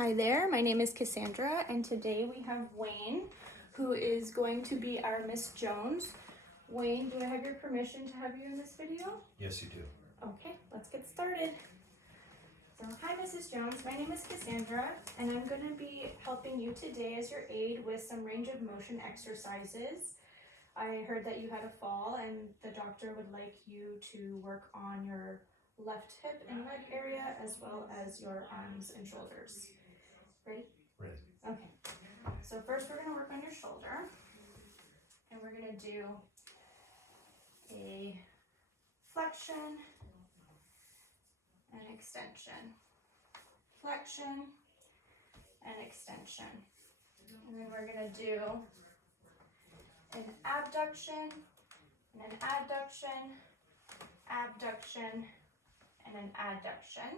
Hi there, my name is Cassandra, and today we have Wayne, who is going to be our Miss Jones. Wayne, do I have your permission to have you in this video? Yes, you do. Okay, let's get started. So, hi Mrs. Jones, my name is Cassandra, and I'm going to be helping you today as your aide with some range of motion exercises. I heard that you had a fall, and the doctor would like you to work on your left hip and leg area, as well as your arms and shoulders. Ready? Ready. Okay. So first we're going to work on your shoulder, and we're going to do a flexion and extension, flexion and extension. And then we're going to do an abduction and an adduction, abduction and an adduction.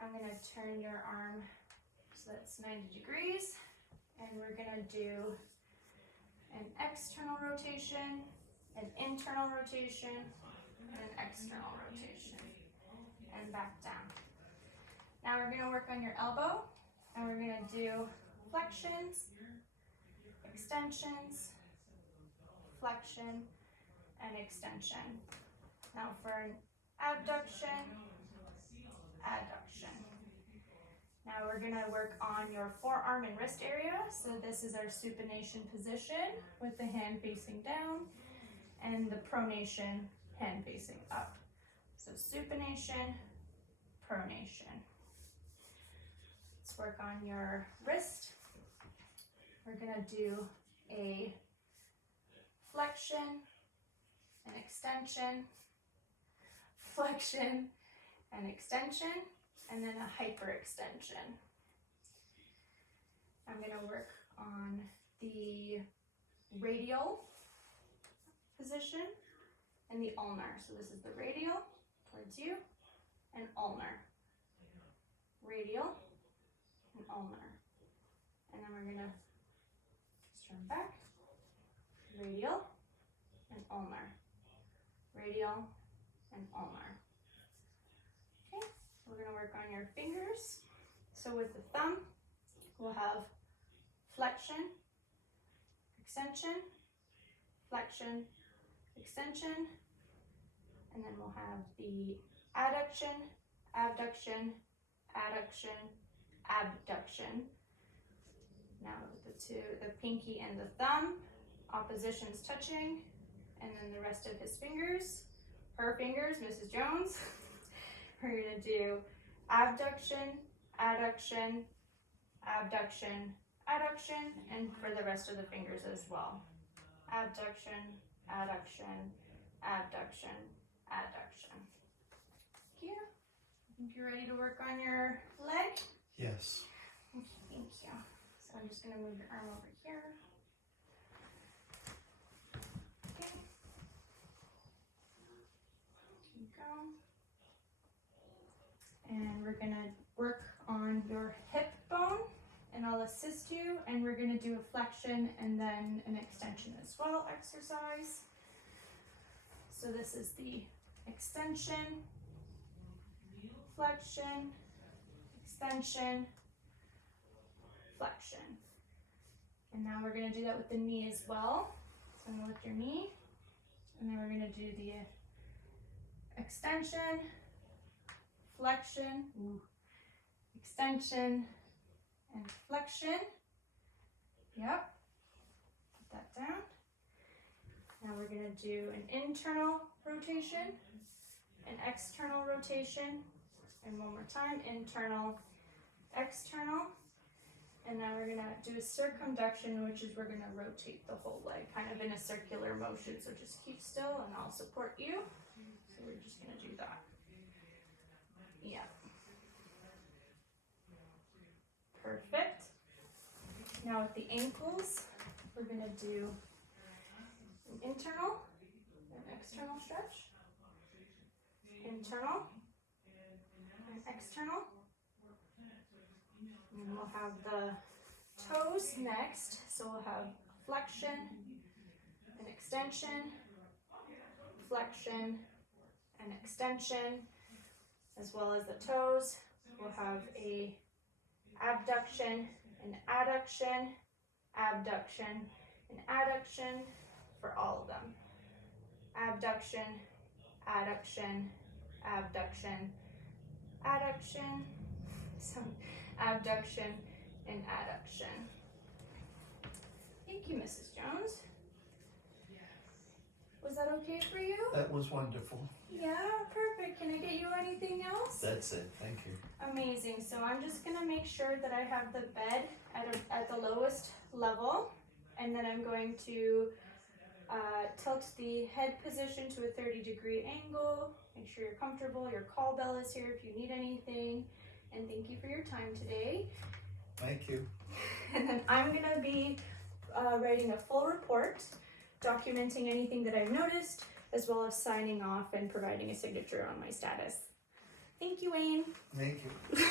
I'm going to turn your arm so that's 90 degrees, and we're going to do an external rotation, an internal rotation, and an external rotation, and back down. Now we're going to work on your elbow, and we're going to do flexions, extensions, flexion, and extension. Now for an abduction, adduction. Now we're going to work on your forearm and wrist area. So this is our supination position with the hand facing down and the pronation, hand facing up. So supination, pronation. Let's work on your wrist. We're going to do a flexion, an extension, flexion, and extension, and then a hyperextension. I'm going to work on the radial position and the ulnar. So this is the radial towards you and ulnar. Radial and ulnar. And then we're going to turn back. Radial and ulnar. Radial and ulnar. Okay, we're going to work on your fingers. So with the thumb, we'll have flexion, extension, flexion, extension, and then we'll have the adduction, abduction, adduction, abduction. Now the pinky and the thumb, oppositions touching, and then the rest of his fingers, her fingers, Mrs. Jones. We're going to do abduction, adduction, abduction, adduction, and for the rest of the fingers as well. Abduction, adduction, abduction, adduction. Thank you. I think you're ready to work on your leg? Yes. Okay, thank you. So I'm just going to move your arm over here. Okay. Here you go. And we're going to work on your hip bone, and I'll assist you, and we're going to do a flexion and then an extension as well exercise. So this is the extension, flexion, extension, flexion. And now we're going to do that with the knee as well. So I'm going to lift your knee, and then we're going to do the extension, flexion, extension, and flexion. Yep. Put that down. Now we're going to do an internal rotation, an external rotation, and one more time, internal, external. And now we're going to do a circumduction, which is we're going to rotate the whole leg, kind of in a circular motion. So just keep still and I'll support you. So we're just going to do that. Yeah. Perfect. Now with the ankles, we're going to do an internal, an external stretch, internal, and external. And we'll have the toes next. So we'll have flexion, an extension, flexion, an extension, as well as the toes. We'll have a abduction and adduction, abduction and adduction for all of them. Abduction, adduction, abduction, adduction, abduction and adduction. Thank you, Mrs. Jones. Was that okay for you? That was wonderful. Yeah, perfect. Can I get you anything else? That's it. Thank you. Amazing. So I'm just gonna make sure that I have the bed at the lowest level, and then I'm going to tilt the head position to a 30-degree angle. Make sure you're comfortable. Your call bell is here if you need anything. And thank you for your time today. Thank you. And then I'm gonna be writing a full report, documenting anything that I've noticed, as well as signing off and providing a signature on my status. Thank you, Wayne. Thank you.